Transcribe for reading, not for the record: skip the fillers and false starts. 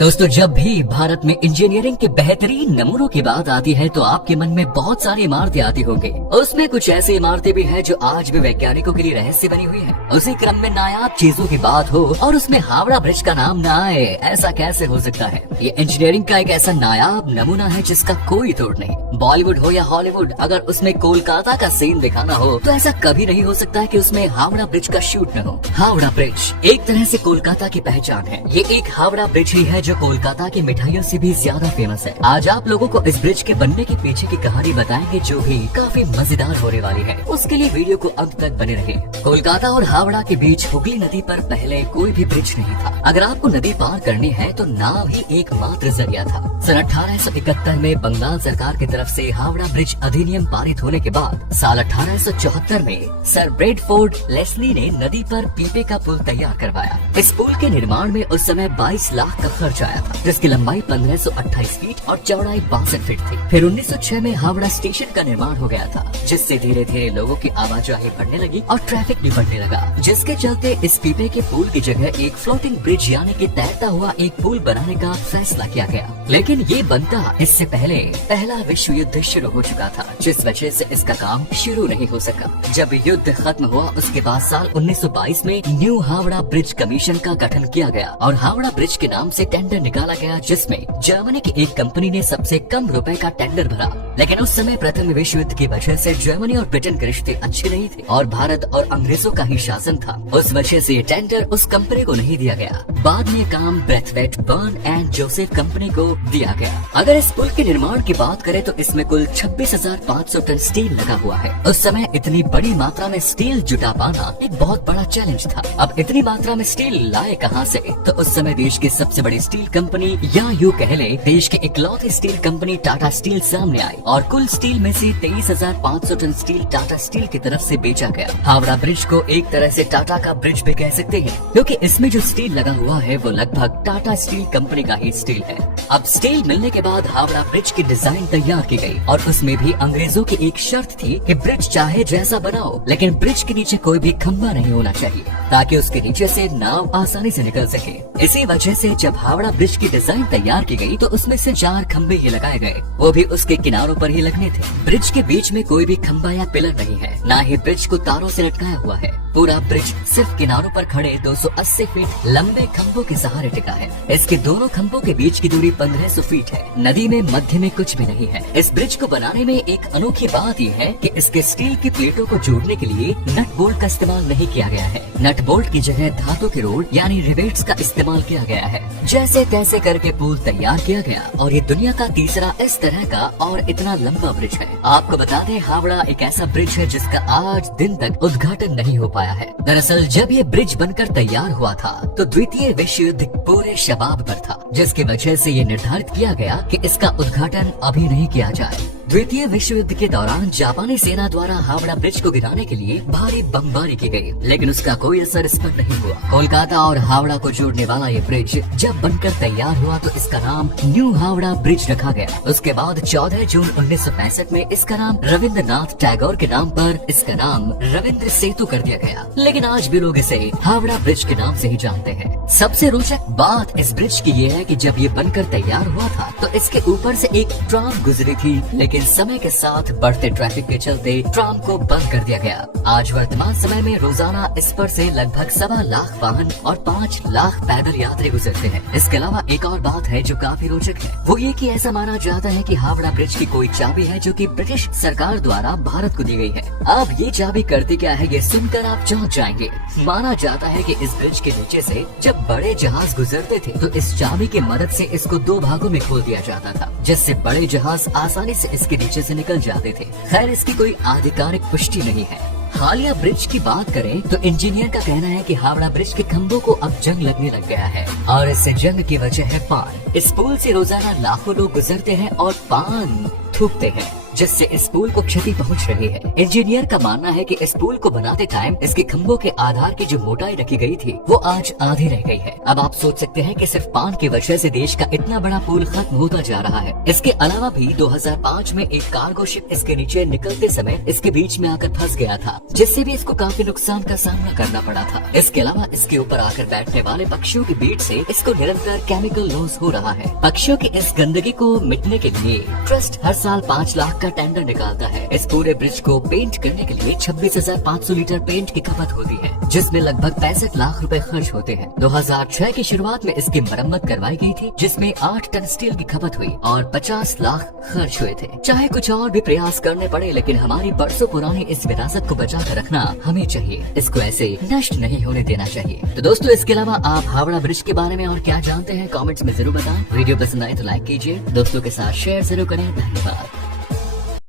दोस्तों, जब भी भारत में इंजीनियरिंग के बेहतरीन नमूनों की बात आती है तो आपके मन में बहुत सारी इमारतें आती होंगी। उसमें कुछ ऐसी इमारतें भी हैं जो आज भी वैज्ञानिकों के लिए रहस्य बनी हुई हैं। उसी क्रम में नायाब चीजों की बात हो और उसमें हावड़ा ब्रिज का नाम न आए, ऐसा कैसे हो सकता है? ये इंजीनियरिंग का एक ऐसा नायाब नमूना है जिसका कोई तोड़ नहीं। बॉलीवुड हो या हॉलीवुड, अगर उसमें कोलकाता का सीन दिखाना हो तो ऐसा कभी नहीं हो सकता है कि उसमें हावड़ा ब्रिज का शूट न हो। हावड़ा ब्रिज एक तरह से कोलकाता की पहचान है। ये एक हावड़ा ब्रिज ही है जो कोलकाता की मिठाइयों से भी ज्यादा फेमस है। आज आप लोगों को इस ब्रिज के बनने के पीछे की कहानी बताएंगे जो भी काफी मजेदार होने वाली है। उसके लिए वीडियो को अंत तक बने रहे। कोलकाता और हावड़ा के बीच हुगली नदी पर पहले कोई भी ब्रिज नहीं था। अगर आपको नदी पार करनी है तो नाव ही एकमात्र जरिया था। सन 1871 में बंगाल सरकार की तरफ से हावड़ा ब्रिज अधिनियम पारित होने के बाद साल 1874 में सर ब्रेडफोर्ड लेस्ली ने नदी पर पीपे का पुल तैयार करवाया। इस पुल के निर्माण में उस समय 22 लाख का खर्च आया था, जिसकी लंबाई 1528 फीट और चौड़ाई 62 फीट थी। फिर 1906 में हावड़ा स्टेशन का निर्माण हो गया था, जिससे धीरे धीरे लोगों की आवाजाही बढ़ने लगी और ट्रैफिक भी बढ़ने लगा, जिसके चलते इस पीपे के पुल की जगह एक फ्लोटिंग ब्रिज यानी कि तैरता हुआ एक पुल बनाने का फैसला किया गया। लेकिन ये बनता इससे पहले पहला विश्व युद्ध शुरू हो चुका था, जिस वजह से इसका काम शुरू नहीं हो सका। जब युद्ध खत्म हुआ उसके बाद साल 1922 में न्यू हावड़ा ब्रिज कमीशन का गठन किया गया और हावड़ा ब्रिज के नाम से टेंडर निकाला गया, जिसमें जर्मनी की एक कंपनी ने सबसे कम रुपए का टेंडर भरा। लेकिन उस समय प्रथम विश्व युद्ध की वजह से जर्मनी और ब्रिटेन के रिश्ते अच्छे नहीं थे और भारत और अंग्रेजों का ही शासन था। उस वजह से ये टेंडर उस कंपनी को नहीं दिया गया। बाद में काम Braithwaite Burn and Joseph company को दिया गया। अगर इस पुल के निर्माण की बात करें तो इसमें कुल 26,500 टन स्टील लगा हुआ है। उस समय इतनी बड़ी मात्रा में स्टील जुटा पाना एक बहुत बड़ा चैलेंज था। अब इतनी मात्रा में स्टील लाए कहां से? तो उस समय देश की सबसे बड़ी स्टील कंपनी या यूं कह ले देश की इकलौती स्टील कंपनी टाटा स्टील सामने आई और कुल स्टील में से 23,500 टन स्टील टाटा स्टील की तरफ से बेचा गया। हावड़ा ब्रिज को एक तरह से टाटा का ब्रिज भी कह सकते हैं, क्योंकि इसमें जो स्टील लगा हुआ है वो लगभग टाटा स्टील कंपनी का ही स्टील है। अब स्टील मिलने के बाद हावड़ा ब्रिज की डिजाइन तैयार की गई और उसमें भी अंग्रेजों की एक शर्त थी कि ब्रिज चाहे जैसा बनाओ, लेकिन ब्रिज के नीचे कोई भी खंभा नहीं होना चाहिए ताकि उसके नीचे से नाव आसानी से निकल सके। इसी वजह से जब हावड़ा ब्रिज की डिजाइन तैयार की गई तो उसमें से 4 खंभे ही लगाए गए, वो भी उसके किनारों पर ही लगने थे। ब्रिज के बीच में कोई भी खंभा या पिलर नहीं है, ना ही ब्रिज को तारों से लटकाया हुआ है। पूरा ब्रिज सिर्फ किनारों पर खड़े 280 फीट लंबे खंभों के सहारे टिका है। इसके दोनों खंभों के बीच की दूरी 1500 फीट है। नदी में मध्य में कुछ भी नहीं है। इस ब्रिज को बनाने में एक अनोखी बात यह है कि इसके स्टील की प्लेटों को जोड़ने के लिए नट बोल्ट का इस्तेमाल नहीं किया गया है। नट बोल्ट की जगह धातु के रोड यानी रिवेट्स का इस्तेमाल किया गया है। जैसे तैसे करके पुल तैयार किया गया और ये दुनिया का तीसरा इस तरह का और इतना लंबा ब्रिज है। आपको बता दें, हावड़ा एक ऐसा ब्रिज है जिसका आज दिन तक उद्घाटन नहीं हो पाया है। दरअसल जब ये ब्रिज बनकर तैयार हुआ था तो द्वितीय विश्व युद्ध पूरे शबाब पर था, जिसकी वजह से ये निर्धारित किया गया कि इसका उद्घाटन अभी नहीं किया जाए। द्वितीय विश्व युद्ध के दौरान जापानी सेना द्वारा हावड़ा ब्रिज को गिराने के लिए भारी बमबारी की गई, लेकिन उसका कोई असर इस पर नहीं हुआ। कोलकाता और हावड़ा को जोड़ने वाला ये ब्रिज जब बनकर तैयार हुआ तो इसका नाम न्यू हावड़ा ब्रिज रखा गया। उसके बाद 14 जून 1965 में इसका नाम रविंद्रनाथ टैगोर के नाम पर इसका नाम रविंद्र सेतु कर दिया गया। लेकिन आज भी लोग इसे हावड़ा ब्रिज के नाम से ही जानते हैं। सबसे रोचक बात इस ब्रिज की ये है कि जब ये बनकर तैयार हुआ था तो इसके ऊपर से एक ट्राम गुजरी थी, लेकिन समय के साथ बढ़ते ट्रैफिक के चलते ट्राम को बंद कर दिया गया। आज वर्तमान समय में रोजाना इस पर से लगभग 1.25 लाख वाहन और 5 लाख पैदल यात्री गुजरते हैं। इसके अलावा एक और बात है जो काफी रोचक है, वो ये कि ऐसा माना जाता है कि हावड़ा ब्रिज की कोई चाबी है जो कि ब्रिटिश सरकार द्वारा भारत को दी गई है। अब ये चाबी करती क्या है ये सुनकर आप चौंक जाएंगे। माना जाता है कि इस ब्रिज के नीचे से जब बड़े जहाज गुजरते थे तो इस चाबी की मदद से इसको 2 भागों में खोल दिया जाता था, जिससे बड़े जहाज आसानी से इसके नीचे से निकल जाते थे। खैर, इसकी कोई आधिकारिक पुष्टि नहीं है। हालिया ब्रिज की बात करें तो इंजीनियर का कहना है कि हावड़ा ब्रिज के खंभों को अब जंग लगने लग गया है और इससे जंग की वजह है पान। इस पुल से रोजाना लाखों लोग गुजरते हैं और पान थूकते हैं। जिससे इस पुल को क्षति पहुंच रही है। इंजीनियर का मानना है कि इस पुल को बनाते टाइम इसके खंभों के आधार की जो मोटाई रखी गई थी वो आज आधी रह गई है। अब आप सोच सकते हैं कि सिर्फ पान की वजह से देश का इतना बड़ा पुल खत्म होता जा रहा है। इसके अलावा भी 2005 में एक कार्गो शिप इसके नीचे निकलते समय इसके बीच में आकर फंस गया था, जिससे भी इसको काफी नुकसान का सामना करना पड़ा था। इसके अलावा इसके ऊपर आकर बैठने वाले पक्षियों के बीच से इसको निरंतर केमिकल लॉस हो रहा है। पक्षियों की इस गंदगी को मिटने के लिए ट्रस्ट हर साल 5 लाख का टेंडर निकालता है। इस पूरे ब्रिज को पेंट करने के लिए 26,500 लीटर पेंट की खपत होती है, जिसमें लगभग 65 लाख रुपए खर्च होते हैं। 2006 की शुरुआत में इसकी मरम्मत करवाई गई थी, जिसमें 8 टन स्टील की खपत हुई और 50 लाख खर्च हुए थे। चाहे कुछ और भी प्रयास करने पड़े, लेकिन हमारी बरसों पुरानी इस विरासत को बचा कर रखना हमें चाहिए। इसको ऐसे नष्ट नहीं होने देना चाहिए। तो दोस्तों, इसके अलावा आप हावड़ा ब्रिज के बारे में और क्या जानते हैं कमेंट्स में जरूर बताएं। वीडियो पसंद आए तो लाइक कीजिए, दोस्तों के साथ शेयर जरूर करें। धन्यवाद।